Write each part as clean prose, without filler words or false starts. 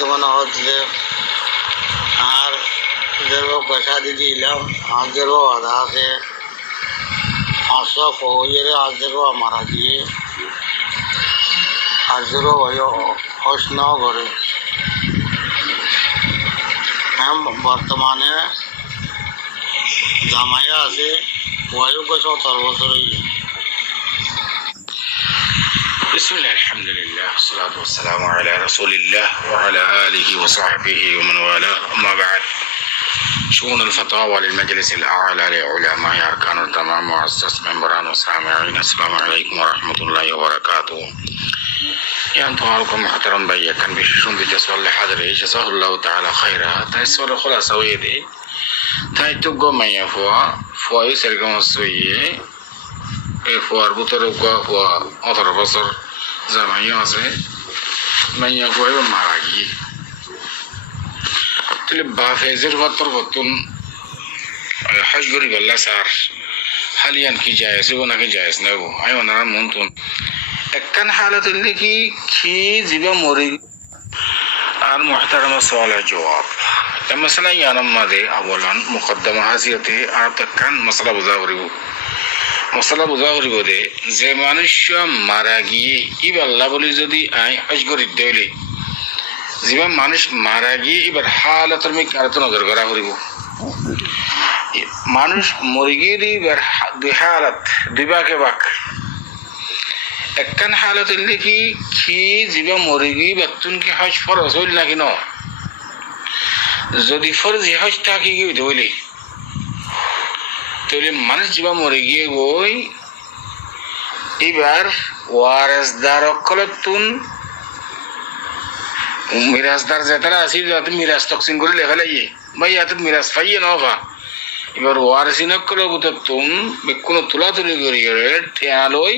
তোমার হচ্ছে আর দেবো পয়সা দিদি এলাম আর দেবো আধা আছে 500 কইয়ে আজ দেবো মারা দিয়ে আজ দেবো হস নাও করে বর্তমানে জামাইয়া আছে বয়স 70 বছর হয়ে بسم الله الحمد لله والصلاة والسلام على رسول الله وعلى آله وصحبه ومن والاه أما بعد شؤون الفتاوى للمجلس الأعلى لعلماء أركان التمام وأسس ممبران وسامعين السلام عليكم ورحمة الله وبركاته ينتظركم محترم بيا كان بيشون بجسر لحضره جزاه الله تعالى خيرا تيسور الخلاصة ويدي تايتوغو من فوا يسرقون السوية ফুয়ার ভিতরে ফুয়া 18 বছর জামাইও আছে মাইয়া ফুয়া মারা গিয়ে তাহলে বাফেজের ভত্তর বর্তন হাজ করি বললা স্যার হালিয়ান কি জায়েজ হবো নাকি জায়েজ না হবো আমি ওনারা মন তুন একখান হালত হলে কি জীবা মরি আর মুহতারামা সওয়ালের জবাব মশলা ইয়ানাম মাদে আবলান মুকদ্দমা হাসিয়াতে আর তখন মশলা বুঝা করিব মশলা বুঝা করিব দে যে মানুষ মারা গিয়ে এবার আল্লাহ বলি যদি আই হজ করি দেলে যিবা মানুষ মারা গিয়ে এবার হালতর মে কারত নজর করা করিব মানুষ মরে গিয়ে এবার দুই হালত দুই বাকে বাক একখান হালত হইলে কি যিবা মরে গিয়ে বাতুন কি হজ ফরজ হইল নাকি ন যদি ফরজ হজ থাকি গিয়ে ধইলে তাহলে মানুষ জীবা মরে গিয়ে গই এবার ওয়ারেসদার অকলতুন মিরাজদার যেতারা আসি যাতে মিরাজ তকসিম করে লেখা লাগিয়ে ভাই এত মিরাজ পাইয়ে নভা এবার ওয়ারেসিন অকলতুন কোনো তুলাতুলি করি ঠেয়ালই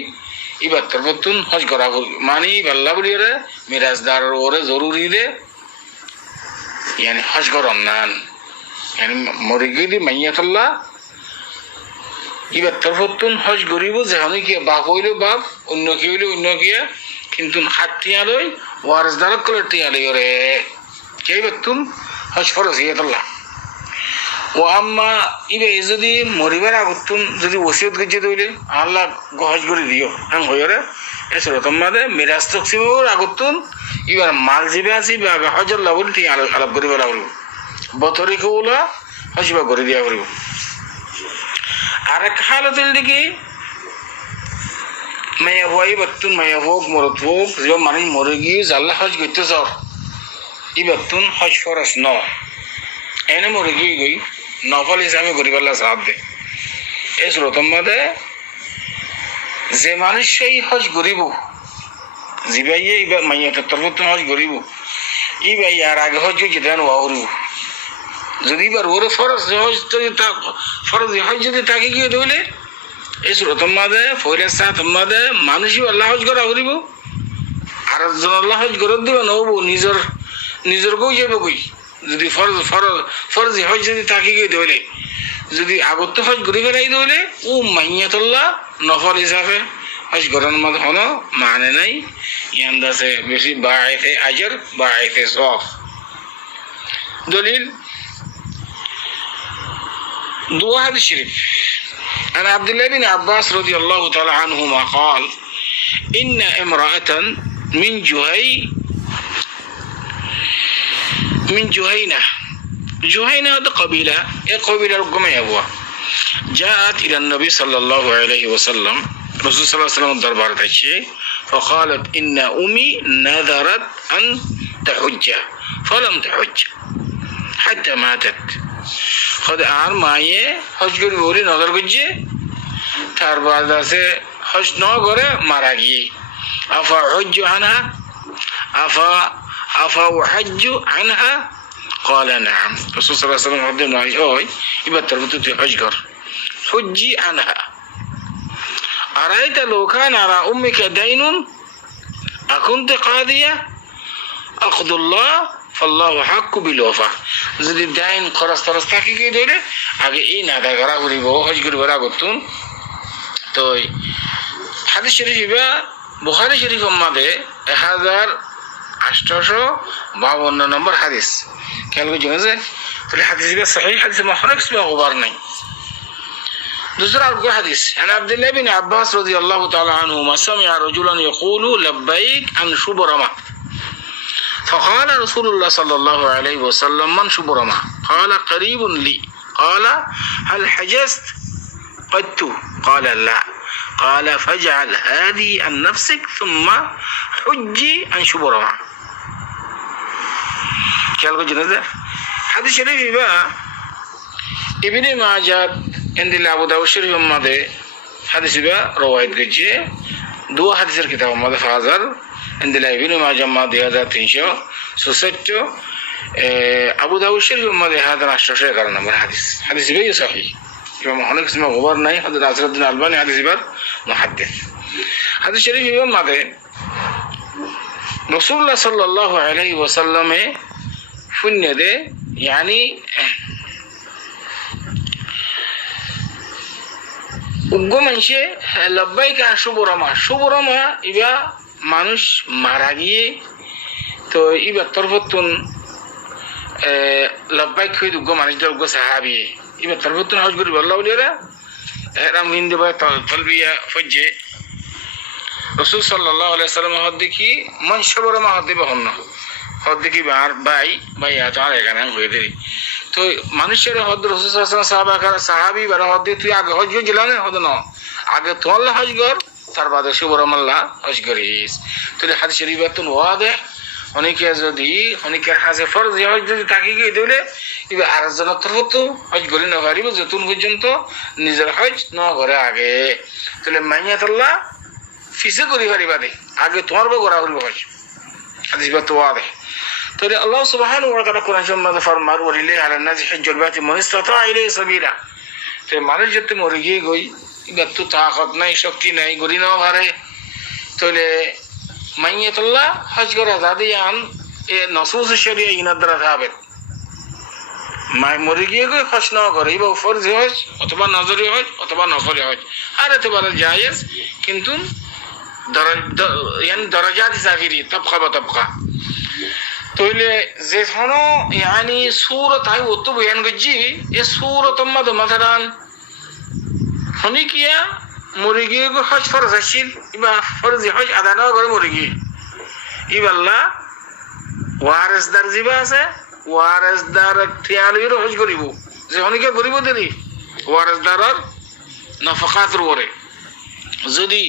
এবার তরবতুন হজ করা মানে বাল্লা বলি রে মিরাজদার ওরে জরুরি রে ইয়ানি হজ করন নান ইয়ানি মরে গিয়ে মাইয়াতুল্লাহ এবার তরফতুন হজ গরিব যেখানে কি বাপ হইল বাপ অন্য কি হইল অন্য কি কিন্তু হাত টিয়ালই ওয়ারেসদার করে টিয়ালই রে কে বেতুন হজ ফরজ ইয়াতুল্লাহ ও আম্মা ইবে যদি মরিবার আগতুন যদি ওসিয়ত গজে দইলে আল্লাহ হজ করে দিও হ্যাঁ হইরে এসর তোমাদে মিরাজ তকসিমর আগতুন এবার মাল জিবে আসি বা হজর লাবল টিয়াল আলাপ করিব লাগল বতরি কওলা হজবা করে দিয়া করিব আর এক হালত দিকে মায়া হওয়াই বাতুন মায়া হোক মরত হোক যে মানুষ মরে গিয়ে জাল্লা হজ করতে চাও ই বাতুন হজ ফরস ন এনে মরে গিয়ে গই নফল হিসাবে গরিবাল্লা সাহাব দে এই শ্রোতম মাদে যে মানুষ সেই হজ গরিব জিবাইয়ে ইবা মাইয়া তরবতুন হজ গরিব ই ভাই আর আগে হজ যেতেন ওয়া করিব যদি এবার ওরে ফরজ হজ যদি ফরজ হজ যদি তাকে গিয়ে ধরলে এই সুরতম মাদে ফৈরাজ সাহ মাদে মানুষই আল্লাহ হজ করা করিব আর একজন আল্লাহ হজ করে দিব নহব নিজের কই যাবে কই যদি ফরজ হজ যদি তাকে গিয়ে ধরলে যদি আগত হজ ঘুরি ফেলাই ধরলে ও মাইয়াতুল্লাহ নফল হিসাবে হজ করার মাঝে হনো মানে নাই ইয়ান দাসে বেশি বাআইতে আজর বাআইতে সওয়াব দলিল دو هذا الشريف عن عبد الله بن عباس رضي الله تعالى عنهما قال إن امرأة من جهينة هذا قبيلة قبيلة رقم أبوه جاءت إلى النبي صلى الله عليه وسلم رسول صلى الله عليه وسلم دربار تشي فقالت إن أمي نذرت أن تحج فلم تحج حتى ماتت خود আর মায়ে হজ করে বলি নজর করছে তার বাদ আছে হজ ন করে মারা গিয়ে আফা হজ আনহা আফা হজ আনহা قال نعم رسول صلى الله عليه وسلم قال نعم اوي يبقى تربطت حج কর حجي عنها أرأيت لو كان على أمك دين أكنت قاضية أقضي الله فالله حق بالوفا যদি দাইন খরচ তরস থাকি গিয়ে ধরে আগে এই না আদায় করা করিব হজ করিব রাগতুন তো হাদিস শরীফ বা বুখারী শরীফ মাদে 852 নম্বর হাদিস খেয়াল করছেন যে তাহলে হাদিস সহিহ হাদিস অনেক গুবার নাই दूसरा حديث عن عبد الله بن عباس رضي الله تعالى عنهما سمع رجلا يقول لبيك عن شبرمة فقال رسول الله صلى الله عليه وسلم من شبرمة قال قريب لي قال هل حجزت قلت قال لا قال فاجعل هذه عن نفسك ثم حجي عن شبرمة খেয়াল করছেন হাদিস শরীফ ইবনে মাজাহ এন্দিল আবু দাউদ শরীফের মধ্যে হাদিস রওয়ায়াত করেছে দু হাদিসের কিতাবের মধ্যে ফাজার এন্দিল ইবনে মাজাহ 2367 আবু দাউদ শরীফের মধ্যে 1811 নম্বর হাদিস হাদিস সহিহ ইমাম অনেক সময় খবর নাই হযরত নাসিরউদ্দিন আলবানী হাদিস মুহাদ্দিস হাদিস শরীফের মধ্যে রাসূলুল্লাহ সাল্লাল্লাহু আলাইহি ওয়াসাল্লামে ফুন্নদে yani উগ্র মানুষে লব্বাইক শুভরমা ইবা মানুষ মারা গিয়ে তো ইবা তরফতুন লব্বাইক হয়ে উগ্র মানুষদের উগ্র সাহাবি ইবা তরফতুন হজ করি বললা বলিরা এরাম হিন্দু বা তলবিয়া ফজ্জে রাসূল সাল্লাল্লাহু আলাইহি ওয়াসাল্লাম হদ দেখি মান শুভরমা হদ দিবে হন না হদ দেখি বার ভাই আচার এখানে হয়ে দেরি তো মানুষের হদ রাসূল সাল্লাল্লাহু আলাইহি ওয়াসাল্লাম সাহাবী বার হদ তুই আগে হজ গেলানে হদ না আগে তো আল্লাহ হজ কর তার বাদে শুভরমাল্লাহ হজ করিস তাহলে হাদিস শরীফাতুন ওয়াদে অনেকে যদি অনেকের হাজে ফরজ হজ যদি তাকে গিয়ে দিলে এবার আরেকজনের তরফত হজ করি না পারিব যতক্ষণ পর্যন্ত নিজের হজ না করে আগে তাহলে মাইয়াতুল্লাহ ফিসে করি পারিবা দে আগে তোমার বা করা হইব হজ হাদিস তো ওয়াদে তাহলে আল্লাহ সুবহানাহু ওয়া তাআলা কোরআন শরীফে ফরমান ওয়ালিল্লাহি আলান নাসি হজ্জুল বাইতি মান ইসতাতা ইলাইহি সাবিলা তো মানুষ যদি মরে গিয়ে গই এবার তো তাকত নাই শক্তি নাই গরি না পারে তাহলে মাইয়াতুল্লাহ হজ করা জাদিয়ান এ নসুস শরিয়া ইনার দ্বারা সাবেত মাই মরে গিয়ে গই হজ না করে বা ফরজ হজ অথবা নজরি হজ অথবা নফলি হজ আর এতে বলা জায়েজ কিন্তু দরজাত জাগিরি তবকা বা তবকা তাহলে যে ধরো ইয়ানি সূরত আই ওতো বয়ান গজি এ সূরত মধ্যে মাসালান হনিকিয়া মুরগি গো হজ ফরজ আছিল ইবা ফরজ হজ আদা না করে মুরগি ইবাল্লা ওয়ারিসদার জিবা আছে ওয়ারিসদার টিয়ালির হজ করিব যে হনিকে করিব দেরি ওয়ারিসদারর নফকাত ররে যদি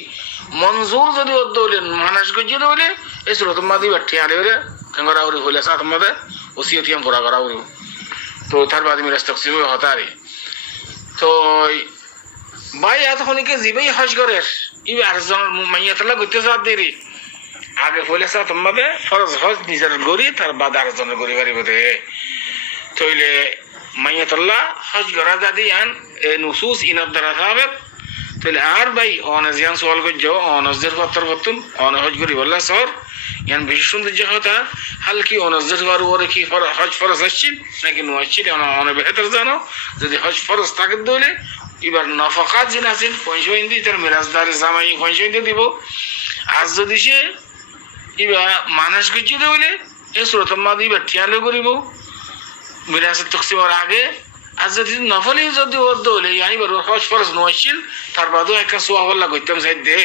মনজুর যদি ওদলেন মানাস গজি হইলে এই সূরত মাদি টিয়ালিরে कंगरा उरी होले साथ मदे ওসিয়তিয়াম পুরা করা উরি তো তার বাদে মিরাজ তাকসিম হতারে তো ভাই এতক্ষণকে জিবাই হজ করে ইবে আরজন মাইয়াতলা গতে সাথ দেরি আগে হলে সাথ মদে ফরজ হজ নিজের গরি তার বাদে আরজনের গরি পারিব দে তইলে মাইয়াতলা হজ করা দাদিয়ান এ নুসুস ইনাদ দ্বারা সাবেত তইলে আর ভাই অনাজিয়ান সওয়াল গজো অনজের পত্র পতুন অন হজ করি বললা সর ইয়ান বেশি সুন্দর যে কথা হালকি অনজর ওরে কি হজ ফরজ আসছিল নাকি নোয়াচ্ছিল অনেক বেহতর জানো যদি হজ ফরজ তাকে দিলে এবার নফকাত যিনি আছেন পয়সা ইন্দি তার মিরাজদারে জামাই পয়সা ইন্দি দিব আর যদি সে এবার মানুষ গিয়ে দিলে এই সুরতম মাদি এবার টিয়ালে করিব মিরাজের তকসিমার আগে আর যদি নফলি যদি অর্ধ হইলে আনিবার হজ ফরজ নোয়াচ্ছিল তার বাদেও একটা সোয়াবল্লা করতাম সাইড দে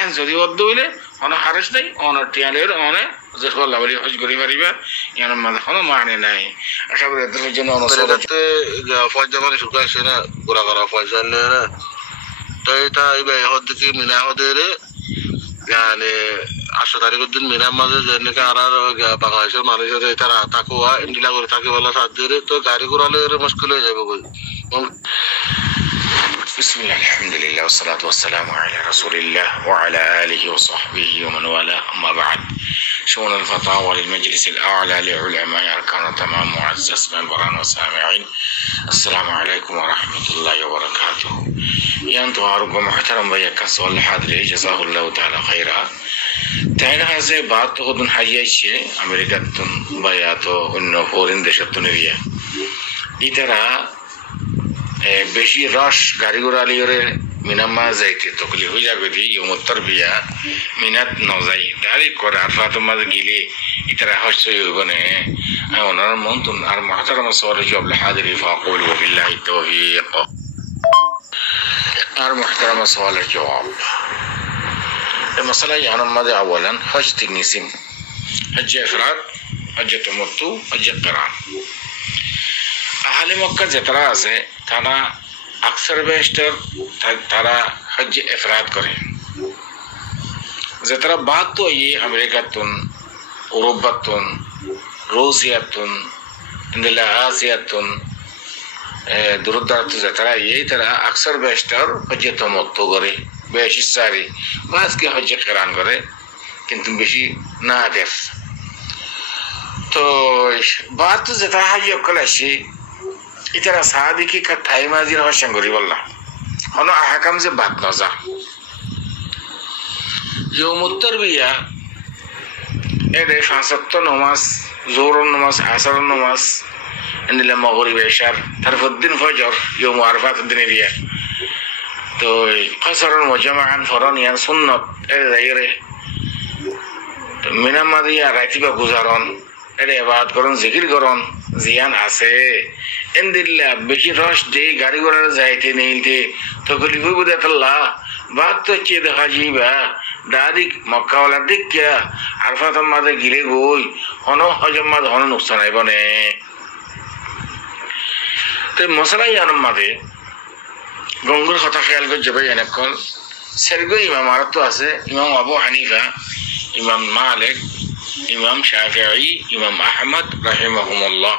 এন যদি অর্ধ হইলে অনেক হারেস নাই অনেক টিয়ালের অনেক জেসবল্লা বলি হজ করি পারিবা ইয়ার মাঝে কোনো মানে নাই আশা করি এদের জন্য অনসরতে ফয়জা মানে শুকাইছে না গোরা করা ফয়জা না তো এটা এবার হদ কি মিনা হদেরে মানে 8 তারিখের দিন মিনার মাঝে যেদিকে আর বাংলাদেশের মানুষের তারা তাকুয়া ইন্ডিলা করে থাকে বলা সাত দিয়ে তো গাড়ি ঘোরালে মুশকিল হয়ে যাবে কই بسم الله الحمد لله والصلاة والسلام على رسول الله وعلى آله وصحبه ومن والاه أما بعد شؤون الفتاوى للمجلس الأعلى لعلماء أركان تمام معزز من بران وسامعين السلام عليكم ورحمة الله وبركاته يانتو عرق محترم بيك سؤال حاضري جزاه الله تعالى خيرا تعالى هذا بعد خدن حيايشي أمريكا بياتو إنه فورين دشتون بيا إترا বেশি রস গাড়ি ঘোড়া লিয়ে মিনাম্মা যাইতে তকলি হয়ে যাবে দি ইয়মুত্তর বিয়া মিনাত নজাই ডাইরেক্ট করে আরফাতের মাঝে গেলে ইতারা হচ্ছে হইব না ওনার মন তুন আর মাহতারাম সওয়াল জবাব হাজির ফাকুল বিল্লাহি তৌফিক আর মাহতারাম সওয়াল জবাব المسألة يعني ماذا أولا حج تجنيسين حج إفراد حج تمتع حج قران أهل مكة جترا আছে তারা أكثر বেশটার তারা حج إفراد করে جترا بعد তো এই আমেরিকাতুন ইউরোপাতুন রুশিয়াতুন ইন্ডিয়া আসিয়াতুন দূরদূরান্ত জতরা এই তারা أكثر বেশটার حج تمتع করে বেশি সারি বাসকে হজ কেরান করে কিন্তু বেশি না দেখ তো বাত যেটা হজ কলাসি ইতারা সাদিকি কা থাইমাজির হসন করি বললা হন আহকাম যে বাত নজা ইয়মুত তারবিয়া এদে ফাসাত নামাজ জোহর নামাজ আসর নামাজ ইনদিলা মাগরিব ইশার তারফুদ্দিন ফজর ইয়ম আরফাত দিনিয়া তো কসরন মুজামাআন ফরনিয়ান সুন্নত এর যাইরে মিনামাদিয়া রাতিবা গুজারন এর ইবাদত করন জিকির করন জিয়ান আছে ইনদিল্লা বেশি রস দে গাড়ি ঘোড়ার যাইতে নেইতে তো গলি বুদে আল্লাহ বাত তো চে দেখা যাইবা দাদিক মক্কা ওয়ালা দিকিয়া আরফাত মাদে গিলে গই হন হজমাদ হন নুকসান আইবনে তো মশলা ইয়ান মাদে গঙ্গুর কথা খেয়াল করে যাবে এনেকল সেরগো ইমাম আর তো আছে ইমাম আবু হানিফা ইমাম মালিক ইমাম শাফিঈ ইমাম আহমদ রাহিমাহুমুল্লাহ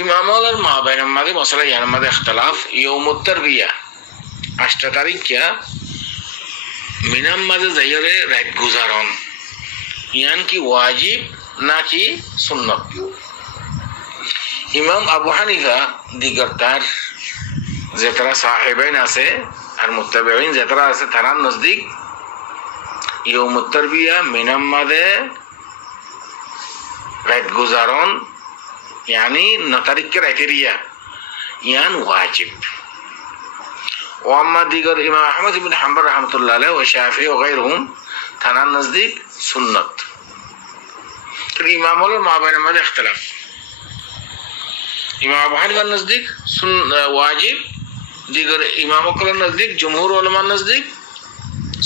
ইমামদের মাবাইনের মাঝে মশলা ইয়ার মাঝে ইখতিলাফ ইয়মুত তারবিয়া 8 তারিখ কিয়া মিনাম মাঝে যাইরে রাত গুজারন ইয়ান কি ওয়াজিব নাকি সুন্নত ইমাম আবু হানিফা দিগর তার যেতরা সাহেবাইন আছে আর মুত্তাবিঈন যেতরা আছে তারার নজদিক ইয়মুত তারবিয়া মিনাম মাদে রাত গুজারন यानी 9 तारीख के राइटेरिया यान वाजिब वामा दीगर इमाम अहमद बिन हंबल रहमतुल्लाह अलैह व शाफी व गैरहुम थाना नजदीक सुन्नत तो इमामों और माबैन में इख्तिलाफ इमाम अबू हनीफा नजदीक वाजिब दीगर इमामों के नजदीक जमहूर उलमा नजदीक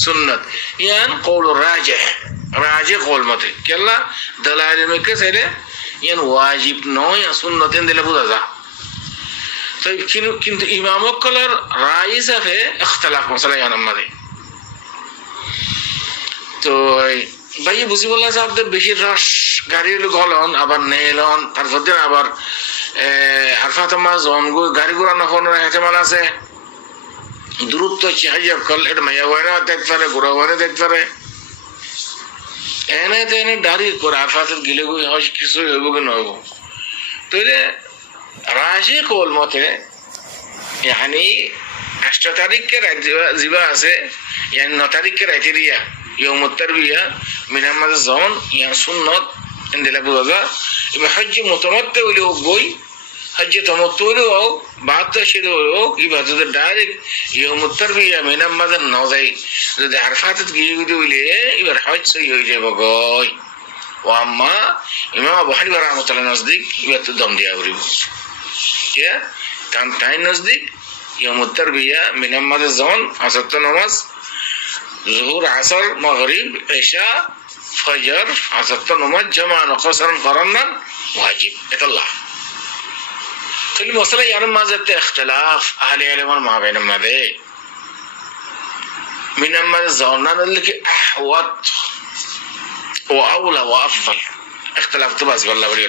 सुन्नत यान कौल राजिह कौल मत क्या दलाइल में कैसे यान वाजिब नो या सुन्नत दिले बुझा जा तो किंतु इमामों कलर राइज है इख्तिलाफ मसला यान मदे तो भाई बुझिबुल्लाह साहब दे बेশি রস গাড়ি গলন আবার নেলন তারপর দিন আবার আরফাত মাজন গো গাড়ি গুড়া নফনের ইহতিমাল আছে দূরত্ব চাহিয়া কল এর মায়া ওয়ানা দেখতে পারে গুড়া ওয়ানা দেখতে পারে এনে তেনে দাঁড়ি করে আরফাতের গিলে গই হজ কিছু হইব কি নহব তাহলে রাজি কল মতে यानी 8 तारीख के जिबा আছে यानी 9 तारीख के राइटेरिया यौमुत तरबिया मिनामाज जौन या सुन्नत इंदिला बुझा इबे हज मुतमत्ति হইলো বই हज तमत्तु হইলো বাত শেদ হইলো ইবাদত ডাইরেক্ট यौमुत तरबिया মিনামাজ না যায় যদি আরফাত গিয়ে হইলে এবার হজ সই হয়ে যাবে গই ও আম্মা ইমাম আবু হানিফা রাহমাতুল্লাহ নজদিক ইবাদত দম দিয়া করিব क्या तान टाइम नजदीक यौमुत तरबिया मिनामाज जौन असत नमाज ज़ुहर असर मगरिब इशा फजर असत नमाज जमा नक़सन फरना वाजिब इतल्लाह तो मसला यानी माज़ते इख्तिलाफ अहले इल्म माबैन मादे मिनामाज जौन नलके अहवत व अवला व अफضل इख्तिलाफ तो बस वल्लाह बड़ी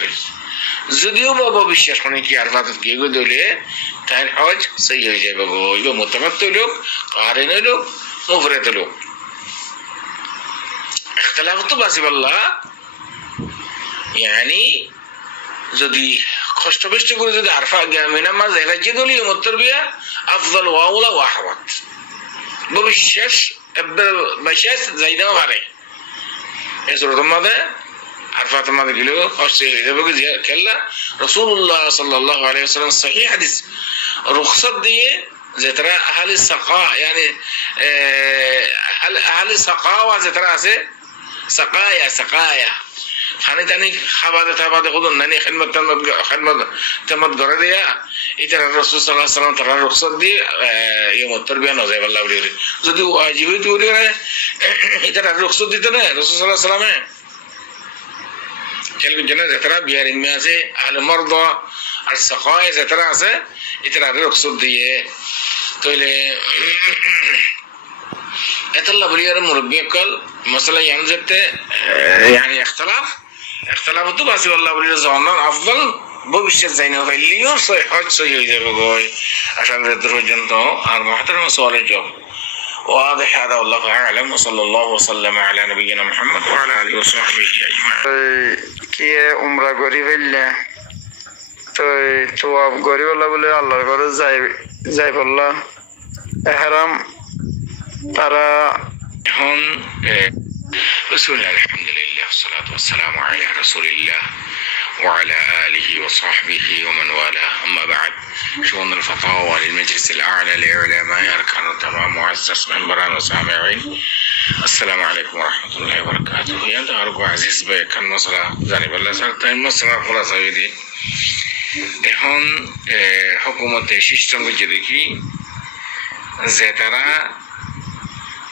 যদিও বাবা বিশ্বাস মানে কি আরফাত গিয়ে দিলে তার হজ সহি হয়ে যাবে গো ইবা মুতামাত্তি লোক কারিন লোক মুফরিদ লোক ইখতিলাফ তো বাসি আল্লাহ يعني যদি কষ্ট বেশি করে যদি আরফা মিনামাজ এলাজি দলি মুতারবিয়া আফضل ওয়াউলা ওয়াহওয়াত ববিশ্বাস ববিশ্বাস যাইদা পারে এসরত মাদে عرفات ما ذكره أشياء إذا بقى كلا رسول الله صلى الله عليه وسلم صحيح حديث رخصة دي যেতরা আহলি সাকা يعني আহলি সাকাওয়া যেতরা আছে সাকায়া খানি টানি খাবাদে থাবাদে কদন নানি খিদমত করে দিয়া এটা রাসূল সাল্লাল্লাহু আলাইহি ওয়াসাল্লাম তার রুখসত দিয়ে ইয়ামত তরবিয়া নজাই আল্লাহ বলি যদি ওয়াজিব হইতো এটা রুখসত দিত না রাসূল সাল্লাল্লাহু আলাইহি ওয়াসাল্লামে কেলবি জন্য যেতরা বিয়ারিং মে আছে আহলে মারদা আর সাকায়া যেতরা আছে এটা রুখসত দিয়ে তইলে এতলা বলিয়ার মুরব্বি কল মসলা ইয়ানজতে يعني اختلاف তো বাসি আল্লাহ বলির জানান আফদল ভবিষ্যৎ জানা হইলিও হজ সহি হয়ে যাবে গয় আশার পর্যন্ত আর মুহতারাম সওয়ালের জবাব واضح هذا والله اعلم وصلى الله وسلم على نبينا محمد وعلى اله وصحبه اجمعين কি উমরা করি ফেললে তো তোয়াব করি বলে আল্লাহর ঘরে যাই বললা ইহরাম তারা এখন بسم الله الحمد لله والصلاة والسلام على رسول الله وعلى آله وصحبه ومن والاه أما بعد شؤون الفتاوى للمجلس الأعلى لعلماء أركان التمام مؤسس منبران وسامعين السلام عليكم ورحمة الله وبركاته يا أرجو عزيز بكن مصر جانب الله سرتين مصر خلاص هذه এখন হুকুমতে সিস্টেম যদি কি যে তারা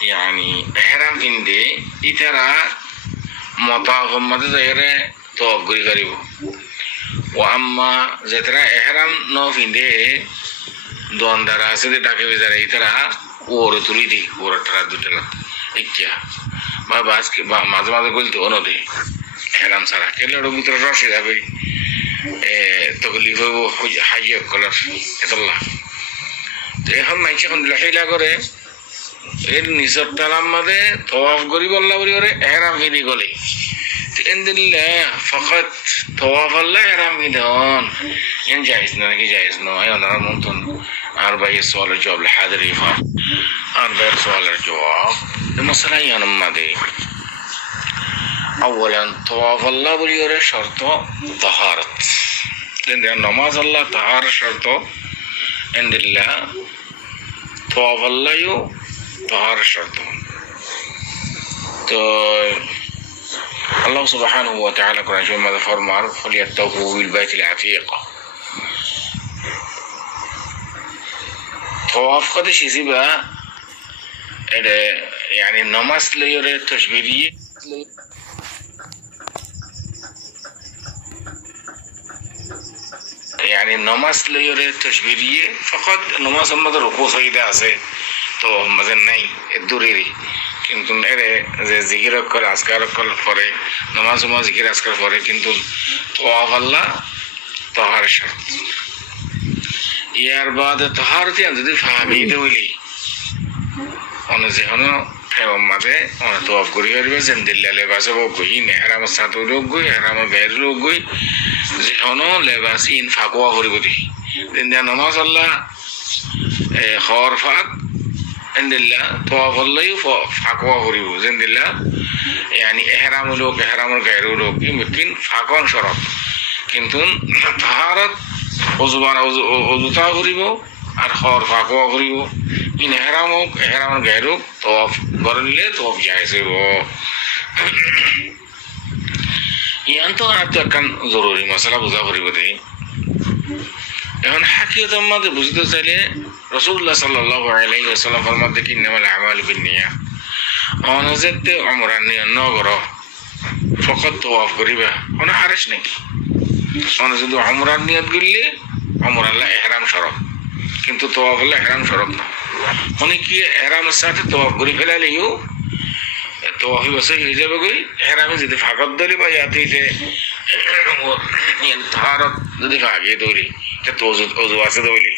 يعني إحرام كندي إترا مطاف مدة غيره توقري غريبه وأما زترا إحرام نو كندي دون دراسة داكي بزاره إترا ورطولي دي ورطرا دوتنا إكيا ما باس ما مازه قلت أنو دي إحرام سارا كله لو بتر راشي ده بي تكليفه حاجة كلر إتلا تهم ما يشوفون الحيلة كره এর নিসব তালাম মাদে তওয়াফ করি বল্লা বলি ওরে ইহরাম কিনি গলে ইনদিল্লা ফাকাত তওয়াফ আল্লাহ ইহরাম কিদন ইন জায়েজ না কি জায়েজ নয় ওনারা মন্তন আর ভাই সওয়ালের জবাব হাজির ইফা আর ভাই সওয়ালের জবাব মশলা ইয়ানম মাদে اولا طواف الله বলি ওরে শর্ত তাহারাত ইনদিল্লা নামাজ আল্লাহ তাহার শর্ত ইনদিল্লা طواف الله طهارة شرط تو الله سبحانه وتعالى قرآن شو ماذا فرمار فليتوفوا بالبيت العتيق طواف قد شيء بقى يعني نماز ليره تشبيهية يعني نماز ليره تشبيهية فقط نماز ماذا ركوع سجدة আছে তো মাঝে নাই দূরেরই কিন্তু এরে যে জিকির কল আজকার কল পরে নামাজ জিকির আজকার পরে কিন্তু তওয়াফ আল্লাহ তাহার শর্ত ইয়ার বাদ তাহারতি যদি ফাহামিতে হইলি অনে যেহন ফেম মাঝে অনে তওয়াফ করি পারবে যেন দিল্লা লেবাসে গই নেহরাম সাথে লোক গই হেরাম গায়ের লোক গই যেহন লেবাস ইন ফাকুয়া করিব দি দিন নামাজ আল্লাহ খর ফাক ইনদিল্লা তওয়াফ আল্লাহ ফাকুয়া করিব যেন দিল্লা يعني إحرام লোক إحرامর গায়ের লোক يمكن ফাকন শরত কিন্তু তাহারত ওযুতা করিব আর খর ফাকুয়া করিব ইন ইহরাম হোক ইহরামের গায়ের হোক তওয়াফ করলে তওয়াফ জায়েজ হইব ইয়ান তো আর তো কান জরুরি মশলা বুঝা করিব দেই এখন হাকিয়ত আমাদের বুঝতে চাইলে রাসূলুল্লাহ সাল্লাল্লাহু আলাইহি ওয়াসাল্লাম ফরমাতে কি ইন্নামাল আমালু বিন্নিয়াত অনজেতে উমরা নিয়া নগর ফকত তওয়াফ করিবা কোন হারেস নেই অন যদি উমরা নিয়ত করলে উমরা লা ইহরাম শরত কিন্তু তওয়াফ লা ইহরাম শরত না মানে কি ইহরামের সাথে তওয়াফ করে ফেলালেও তওয়াফ বসে হয়ে যাবে কই ইহরামে যদি ফাকত ধরি বা ইয়াতিতে তাহারত যদি ভাগে ধরি তো ওযু আছে ধরি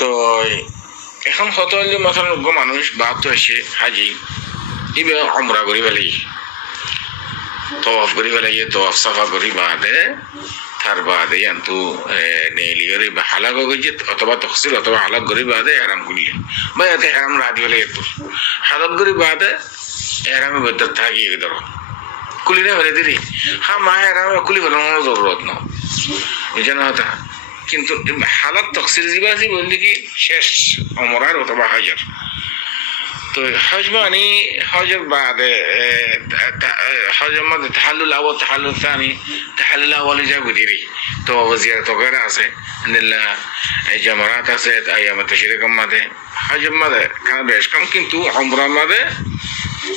তো এখন কত হলে মাথার যোগ্য মানুষ বাদ এসে হাজি ইবে উমরা করি ফেলাই তওয়াফ করি ফেলাই তওয়াফ সাফা করি বাদে তার বাদে কিন্তু নেলিয়রে বা হালাক গইছে অথবা তফসিল অথবা হালাক করি বাদে ইহরাম করলে বা এতে ইহরাম রাদি ফেলাই তো হালাক করি বাদে ইহরামে বদর থাকি ধরো কুলি না ফেলে দিলি হ্যাঁ মা ইহরামে কুলি ফেলানোর জরুরত না বুঝে না হতা কিন্তু হালাত তকসির জিবাসি বললি কি শেষ অমরার অথবা হজর তো হজ মানে হজর বাদে হজর মধ্যে তাহাল্লুল আওয়াল তাহাল্লুল থানি তাহাল্লুল আওয়াল যা গুদিরি তো জিয়ারত वगैरह আছে আলহামদুলিল্লাহ এই জামারাত আছে আইয়াম তাশরিক মধ্যে হজর মধ্যে কানা বেশ কম কিন্তু উমরা মধ্যে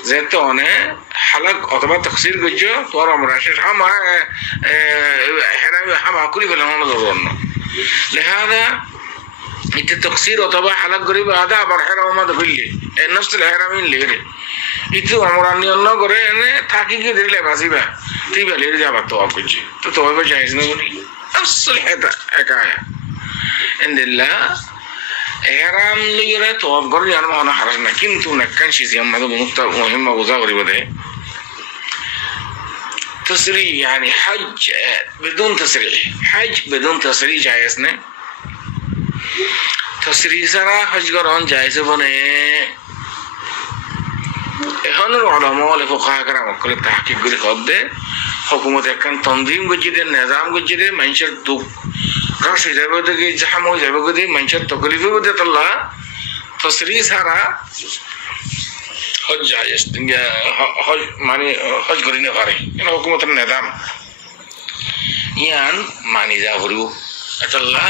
যেহেতু অনেক হালাক অথবা তকসির গজ্জ তোর আমরা শেষ হামা হামা করি ফেলে আমার জরুরি না লিহাদা এটা তকসির অথবা হালাক গরিব আদা আবার হেরাম মধ্যে ফেললি নফসুল হেরামিন লেরে itu আমরা নিয়ম না করে এনে থাকি কি দিলে বাসিবা তুই বলে যাবা তো আপজি তো তবে জায়েজ না বলি আসল হেতা একায়া ইনদিল্লাহ এহরাম লিয়ে তো গর জান মানা হারাজ না কিন্তু নাকান শি জিয়ামাদ মুক্তা মুহিম্মা বুঝা করিব দে তসরি يعني حج بدون تسريح حج بدون تسريح جائز না তসরি সারা হজ করন জায়েজ বনে এখন উলামা ওয়াল ফুকাহা کرام কলে তাহকিক করে কদে হুকুমত একখান তনজিম গজিদে নিজাম গজিদে মানুষের দুঃখ রস হয়ে যাবে তো কি জাহাম হয়ে যাবে গদি মানুষের তকলিফ গদি আল্লাহ তসরি সারা হজ জায়েজ হজ মানে হজ করি না পারে এটা হুকুমতের নিজাম ইয়ান মানি যা হরিও আল্লাহ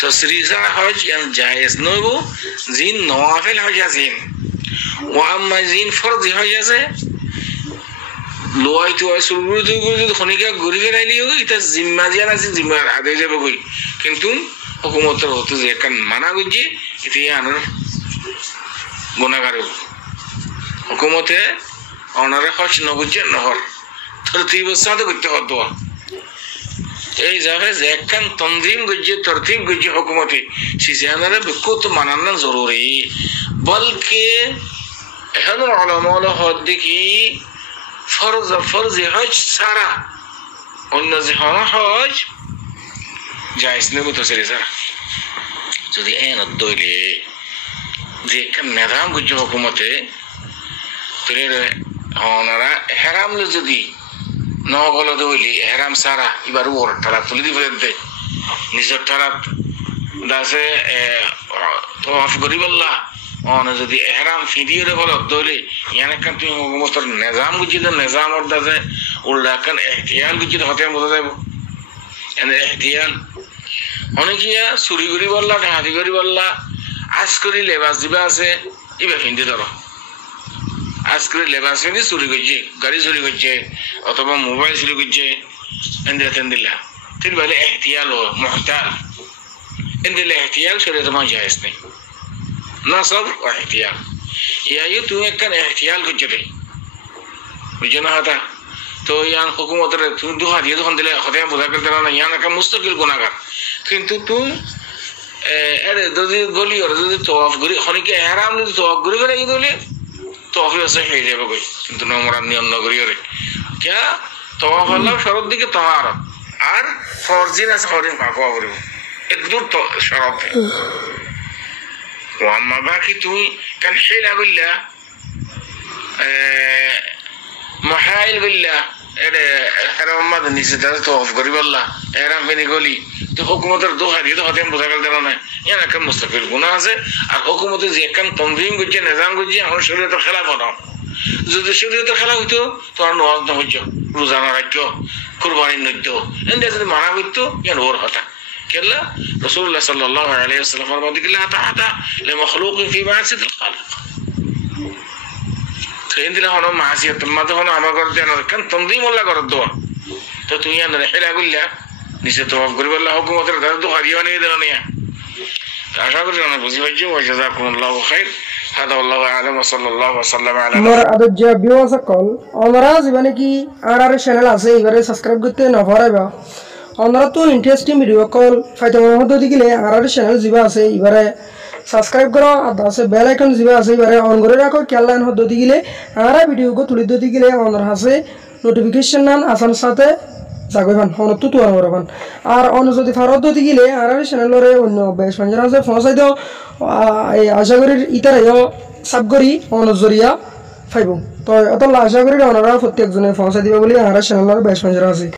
তসরি সারা হজ ইয়ান জায়েজ নবো জিন নওয়াফিল হজ আজিন ওয়াম্মা জিন ফরজ হজ আছে লোয়াই তো সুরগুরু তো যদি খনিকা ঘুরি গেলাইলিও এটা জিম্মা জিয়ান আছে জিম্মা আদায় যাবে কই কিন্তু হুকুমতের হতে যে কান মানা গজি এটা আনার গুনাহগার হুকুমতে অনারে হজ নগজি নহর তরতিব সাথে করতে হতো এই জায়গায় যে কান তনজিম গজি তরতিব গজি হুকুমতে সিজানারে বিকুত মানানো জরুরি বলকে এখন উলামা হদ দেখি ফরজ হজ সারা অন্য যে হজ জায়েজ নেব তো সেরে সারা যদি এন দইলে যে কান নিজাম গুজ হুকুমতে তোরে ওনারা হেরাম লে যদি নগল দইলি হেরাম সারা এবার ওর তারা তুলে দিবে দে নিজের তারা দাসে তওয়াফ করিবাল্লাহ অনে যদি ইহরাম ফিদিয়ে বলো দলে ইয়ানে কান তুমি হুকুমতের নিজাম গুজি দে নিজাম অর দাসে উল্টা কান ইহতিয়াল গুজি হতে বোঝা যাবে এনে ইহতিয়াল অনেকিয়া চুরি করিবাল্লাহ হাতি করিবাল্লাহ আজ করি লেবাস দিবা আছে ইবা ফিন্দি ধরো আজ করে লেবাস ফিন্দি চুরি করছে গাড়ি চুরি করছে অথবা মোবাইল চুরি করছে এন্দিলা তেন্দিলা তিন বলে ইহতিয়াল ও মুহতাল এন্দিলা ইহতিয়াল শরীয়তে মা জায়েজ নেই نصب واحتيال يا يتو كان احتيال كجدي بجنا هذا تو يان حكومت ر تو دو هديه دو هندله خدای بودا کرتے نا یان کا مستقل گناہگار কিন্তু تو এর যদি গলি আর যদি তওয়াফ করি খনিকে ইহরাম যদি তওয়াফ করি করে দিলে তওয়াফ আছে হয়ে যাবে কই কিন্তু আমরা নিয়ম না করি রে क्या তওয়াফ আল্লাহ শরত দিকে তাহারত আর ফরজিন আছে ফরজিন পাকো করিব একদম তো শরত واما باقي توي كان حيل اقول له محايل بالله حرام ما نسيت توقف قريب الله حرام بيني قولي تو حكومتر دو هدي تو هديم بوزاكل درانا يعني كم مستقل গুনাহ আছে আর হুকুমতে যে কাম তনজিম করছে নিজাম করছে এখন শরীয়তের খেলাফ না যদি শরীয়তের খেলাফ হইতো তো আর নামাজ না হইতো রোজা না রাখতো কুরবানি নইতো এন্ড যদি মানা হইতো ইয়ান ওর হতা كلا رسول الله صلى الله عليه وسلم فرمى لا طاعة لمخلوق في معصية الخالق فإن له هنا معصية ما ده هنا عمل قرد يعني كان تنظيم ولا قرد دوا تتويا أن الحين أقول له نسيت توقف قريب الله حكومة تردد خديواني يدرنيا أشكر أنا بزي وجه وجزاكم الله خير هذا والله أعلم وصلى الله وسلم على مر أدجى بيواسكول أمراض يعني كي أرار channel আছে এবারে সাবস্ক্রাইব করতে না পারবা আমরা তো ইন্টারেস্টিং ভিডিও কল ফাইতে মহম্মদ দিগিলে আরার চ্যানেল জিবা আছে এবারে সাবস্ক্রাইব করো আর দাসে বেল আইকন জিবা আছে এবারে অন করে রাখো কেলান হদ দিগিলে আরা ভিডিও কো তুলি দিগিলে অনর হাসে নোটিফিকেশন নান আসান সাথে জাগবেন হন তো তো আরবান আর অন যদি ফারদ দিগিলে আরার চ্যানেলরে অন্য বেশ পঞ্জরা আছে ফসাই দাও এই আশা করি ইতারেও সাবগরি অন জরিয়া ফাইবো তো অতলা আশা করি অনরা প্রত্যেকজনে ফসাই দিবা বলি আরার চ্যানেলরে বেশ পঞ্জরা আছে